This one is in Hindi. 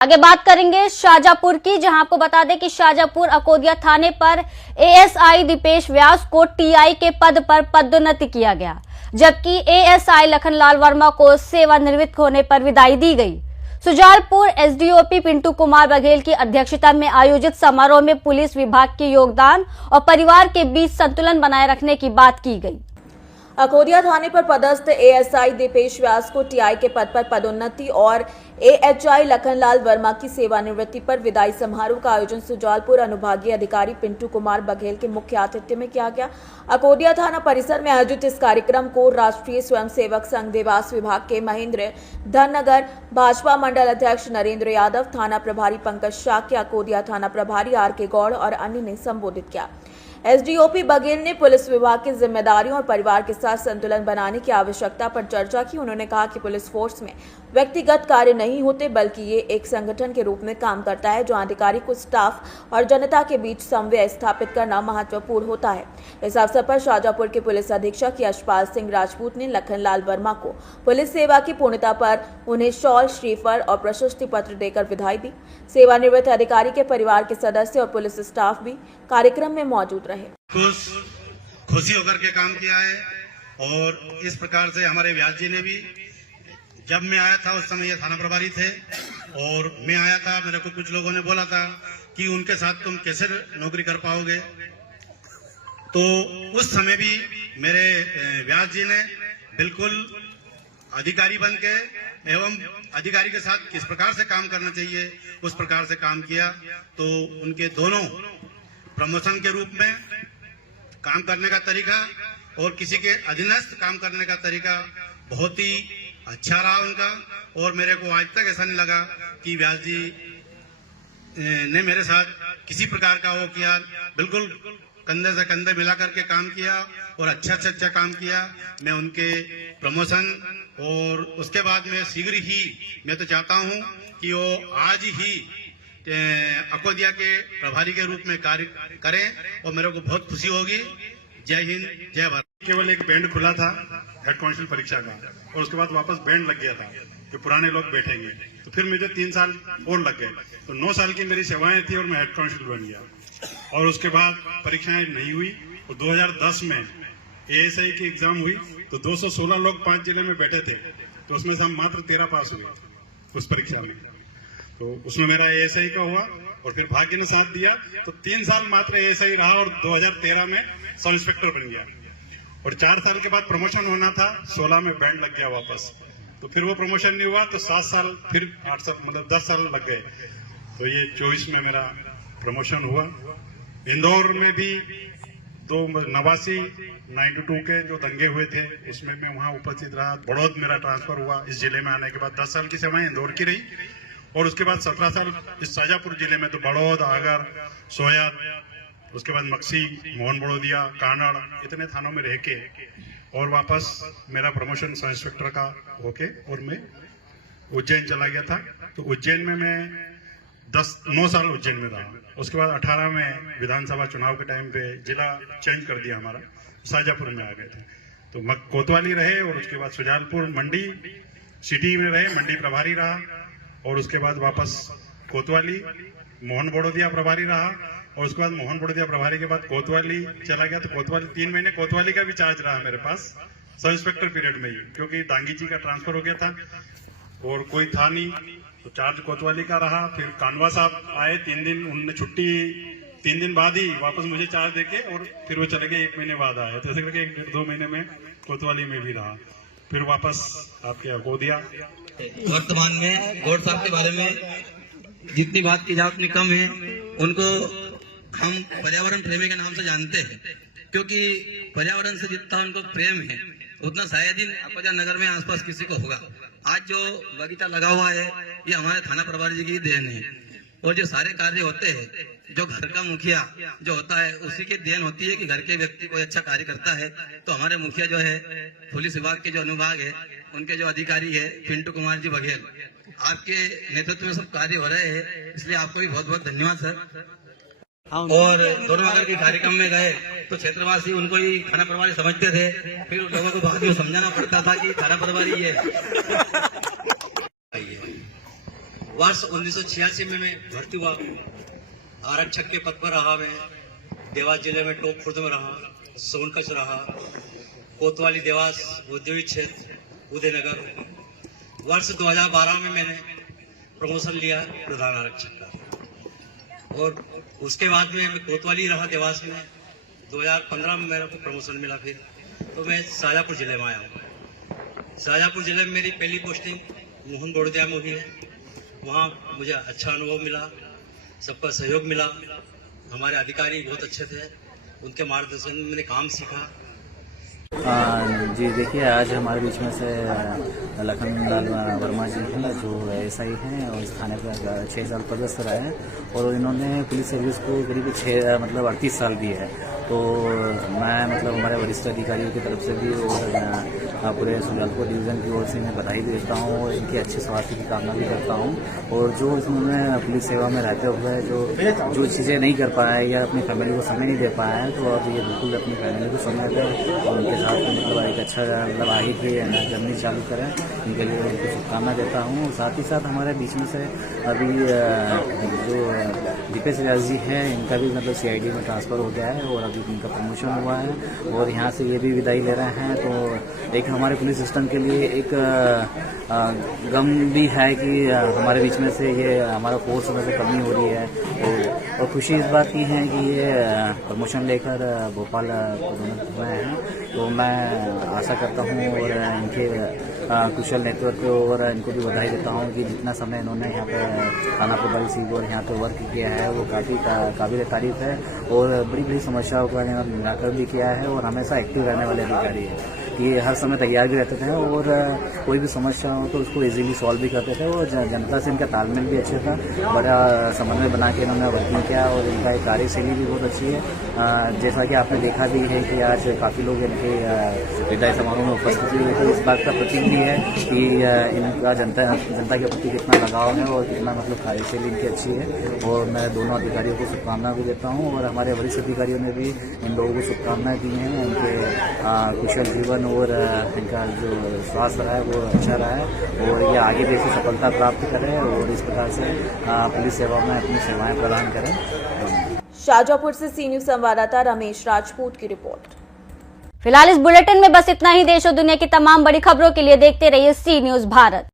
आगे बात करेंगे शाजापुर की, जहां आपको बता दें कि शाजापुर अकोदिया थाने पर एएसआई दीपेश व्यास को टीआई के पद पर पदोन्नति किया गया, जबकि एएसआई लखनलाल वर्मा को सेवानिवृत्त होने पर विदाई दी गई। सुजालपुर एसडीओपी पिंटू कुमार बघेल की अध्यक्षता में आयोजित समारोह में पुलिस विभाग के योगदान और परिवार के बीच संतुलन बनाए रखने की बात की गई। अकोदिया थाने पर पदस्थ एएसआई दीपेश व्यास को टीआई के पद पर पदोन्नति और एएचआई लखनलाल वर्मा की सेवानिवृत्ति पर विदाई समारोह का आयोजन सुजालपुर अनुभागीय अधिकारी पिंटू कुमार बघेल के मुख्य आतिथ्य में किया गया। अकोदिया थाना परिसर में आयोजित इस कार्यक्रम को राष्ट्रीय स्वयंसेवक संघ देवास विभाग के महेंद्र धननगर भाजपा मंडल अध्यक्ष नरेंद्र यादव, थाना प्रभारी पंकज शाक्य, अकोदिया थाना प्रभारी आर.के. गौड़ और अन्य ने संबोधित किया। एसडीओपी बघेल ने पुलिस विभाग की जिम्मेदारियों और परिवार के साथ संतुलन बनाने की आवश्यकता पर चर्चा की। उन्होंने कहा कि पुलिस फोर्स में व्यक्तिगत कार्य नहीं होते, बल्कि ये एक संगठन के रूप में काम करता है, जहां अधिकारी को स्टाफ और जनता के बीच समन्वय स्थापित करना महत्वपूर्ण होता है। इस अवसर पर शाजापुर के पुलिस अधीक्षक यशपाल सिंह राजपूत ने लखनलाल वर्मा को पुलिस सेवा की पूर्णता पर उन्हें शॉल, श्रीफल और प्रशस्ति पत्र देकर विदाई दी। सेवानिवृत्त अधिकारी के परिवार के सदस्य और पुलिस स्टाफ भी कार्यक्रम में मौजूद रहे। खुशी होकर के काम किया है और इस प्रकार से हमारे व्यास जी ने भी, जब मैं आया था उस समय ये थाना प्रभारी थे और मैं आया था, मेरे को कुछ लोगों ने बोला था कि उनके साथ तुम कैसे नौकरी कर पाओगे, तो उस समय भी मेरे व्यास जी ने बिल्कुल अधिकारी बन के एवं अधिकारी के साथ किस प्रकार से काम करना चाहिए उस प्रकार से काम किया। तो उनके दोनों प्रमोशन के रूप में काम करने का तरीका और किसी के अधीनस्थ काम करने का तरीका बहुत ही अच्छा रहा उनका। और मेरे को आज तक ऐसा नहीं लगा कि व्यास जी ने मेरे साथ किसी प्रकार का वो किया, बिल्कुल कंधे से कंधे मिला करके काम किया और अच्छा काम किया। मैं उनके प्रमोशन और उसके बाद में शीघ्र ही मैं तो चाहता हूं कि वो आज ही अकोदिया के प्रभारी के रूप में कार्य करें और मेरे को बहुत खुशी होगी। जय हिंद, जय भारत। केवल एक बैंड खुला था हेड कांस्टेबल परीक्षा का और उसके बाद वापस बैंड लग गया था कि पुराने लोग बैठेंगे, तो फिर मुझे 3 साल और लग गए, तो 9 साल की मेरी सेवाएं थी और मैं हेड कांस्टेबल बन गया। और उसके बाद परीक्षाएं नहीं हुई और 2010 में एएसआई की एग्जाम हुई तो 216 लोग 5 जिले में बैठे थे, तो उसमें से हम मात्र 13 पास हुए उस परीक्षा में। तो उसमें मेरा एएसआई का हुआ और फिर भाग्य ने साथ दिया, तो 3 साल मात्र एएसआई रहा और 2013 में सब इंस्पेक्टर बन गया। और 4 साल के बाद प्रमोशन होना था, 16 में बैंड लग गया वापस, तो फिर वो प्रमोशन नहीं हुआ, तो 7 साल फिर 8 साल मतलब 10 साल लग गए। तो ये 24 में मेरा प्रमोशन हुआ। इंदौर में भी 92 के जो दंगे हुए थे उसमें मैं वहां उपस्थित रहा। बड़ौद मेरा ट्रांसफर हुआ, इस जिले में आने के बाद 10 साल की सेवाएं इंदौर की रही और उसके बाद 17 साल इस शाजापुर जिले में, तो बड़ौद, आगर, सोयाद, उसके बाद मक्सी, मोहन बड़ोदिया, कानड़, इतने थानों में रह के और वापस मेरा प्रमोशन सब इंस्पेक्टर का होके और मैं उज्जैन चला गया था। तो उज्जैन में मैं 9 साल उज्जैन में रहा। उसके बाद 18 में विधानसभा चुनाव के टाइम पे जिला चेंज कर दिया हमारा, शाजापुर में आ गए थे, तो कोतवाली रहे और उसके बाद सुजालपुर मंडी सिटी में रहे, मंडी प्रभारी रहा और उसके बाद वापस कोतवाली, मोहन बड़ोदिया प्रभारी रहा और उसके बाद मोहन बड़ोदिया प्रभारी के बाद कोतवाली चला गया। तो कोतवाली 3 महीने कोतवाली का भी चार्ज रहा मेरे पास सब इंस्पेक्टर पीरियड में ही, क्योंकि दांगी जी का ट्रांसफर हो गया था और कोई था नहीं, तो चार्ज कोतवाली का रहा। फिर कानवा साहब आए 3 दिन, उन्होंने छुट्टी 3 दिन बाद ही वापस मुझे चार्ज देके और फिर वो चले गए, 1 महीने बाद आए, तो ऐसे करके 1-2 महीने में कोतवाली में भी रहा। फिर वापस आपके अकोदिया। वर्तमान में गौड़ साहब के बारे में जितनी बात की जाए उतनी कम है। उनको हम पर्यावरण प्रेमी के नाम से जानते हैं, क्योंकि पर्यावरण से जितना उनको प्रेम है उतना शायद ही अकोदिया नगर में आसपास किसी को होगा। आज जो बगीचा लगा हुआ है ये हमारे थाना प्रभारी जी की देन है और जो सारे कार्य होते हैं, जो घर का मुखिया जो होता है उसी की देन होती है कि घर के व्यक्ति कोई अच्छा कार्य करता है। तो हमारे मुखिया जो है पुलिस विभाग के जो अनुभाग है उनके जो अधिकारी है पिंटू कुमार जी बघेल, आपके नेतृत्व में सब कार्य हो रहे हैं, इसलिए आपको भी बहुत बहुत धन्यवाद सर। और दोनों अगर के कार्यक्रम में गए तो क्षेत्रवासी उनको ही थाना प्रभारी समझते थे, फिर उन लोगों को बाद में समझाना पड़ता था कि थाना प्रभारी है। वर्ष 1986 में मैं भर्ती हुआ, आरक्षक के पद पर रहा। मैं देवास जिले में टोक खुर्द में रहा, सोनकच्छ रहा, कोतवाली देवास औद्योगिक क्षेत्र उदयनगर। वर्ष 2012 में मैंने प्रमोशन लिया प्रधान आरक्षक का, और उसके बाद में मैं कोतवाली रहा देवास में। 2015 में मेरे को प्रमोशन मिला, फिर तो मैं शाजापुर जिले में आया हूँ। शाजापुर जिले में मेरी पहली पोस्टिंग मोहन बोड़दिया में हुई है। वहाँ मुझे अच्छा अनुभव मिला, सबका सहयोग मिला, हमारे अधिकारी बहुत अच्छे थे, उनके मार्गदर्शन में मैंने काम सीखा। जी देखिए, आज हमारे बीच में से लखनलाल वर्मा जी हैं जो एएसआई हैं और इस थाने पर 6 साल पदस्थ रहे हैं और इन्होंने पुलिस सर्विस को करीब 38 साल दी है। तो मैं हमारे वरिष्ठ अधिकारियों की तरफ से भी और पूरे सुजालपुर डिवीज़न की ओर से मैं बधाई देता हूँ और इनकी अच्छे स्वास्थ्य की कामना भी करता हूँ। और जो इन्होंने पुलिस सेवा में रहते हुए जो चीज़ें नहीं कर पाए या अपनी फैमिली को समय नहीं दे पाए हैं, तो अब ये बिल्कुल अपनी फैमिली को समय दें और उनके साथ एक अच्छा आगे की जर्नी चालू करें। इनके लिए उनको शुभकामना देता हूँ। साथ ही साथ हमारे बीच में से अभी जो दीपेश व्यास जी हैं, इनका भी CID में ट्रांसफ़र हो गया है और अभी इनका प्रमोशन हुआ है और यहाँ से ये भी विदाई ले रहे हैं। तो एक हमारे पुलिस सिस्टम के लिए एक गम भी है कि हमारे बीच में से ये हमारा फोर्स में से कमी हो रही है। और खुशी इस बात की है कि ये प्रमोशन लेकर भोपाल पदोन्नत हुए हैं। तो मैं आशा करता हूँ और इनके कुशल नेतृत्व और इनको भी बधाई देता हूँ कि जितना समय इन्होंने यहाँ पे थाना प्रभारी सिंह और यहाँ पे वर्क किया है वो काफ़ी काबिल तारीफ है और बड़ी बड़ी समस्याओं का निराकरण भी किया है और हमेशा एक्टिव रहने वाले अधिकारी है कि हर समय तैयार भी रहते थे और कोई भी समस्या हो तो उसको इजीली सॉल्व भी करते थे और जनता से इनका तालमेल भी अच्छा था। बड़ा समन्वय बना के इन्होंने वर्किंग किया और इनका एक कार्यशैली भी बहुत अच्छी है। जैसा कि आपने देखा भी है कि आज काफ़ी लोग इनके विदाई समारोह में उपस्थित हुए, तो इस बात का प्रतीक भी है कि इनका जनता के प्रति कितना लगाव है और कितना कार्यशैली इनकी अच्छी है। और मैं दोनों अधिकारियों को शुभकामना भी देता हूँ और हमारे वरिष्ठ अधिकारियों ने भी इन लोगों को शुभकामनाएं दी हैं। उनके कुशल जीवन और इनका जो स्वास्थ्य रहा है वो अच्छा रहा है और ये आगे भी ऐसी सफलता प्राप्त करें और इस प्रकार से पुलिस सेवा में अपनी सेवाएं प्रदान करें। शाजापुर से सी न्यूज़ संवाददाता रमेश राजपूत की रिपोर्ट। फिलहाल इस बुलेटिन में बस इतना ही। देश और दुनिया की तमाम बड़ी खबरों के लिए देखते रहिए सी न्यूज़ भारत।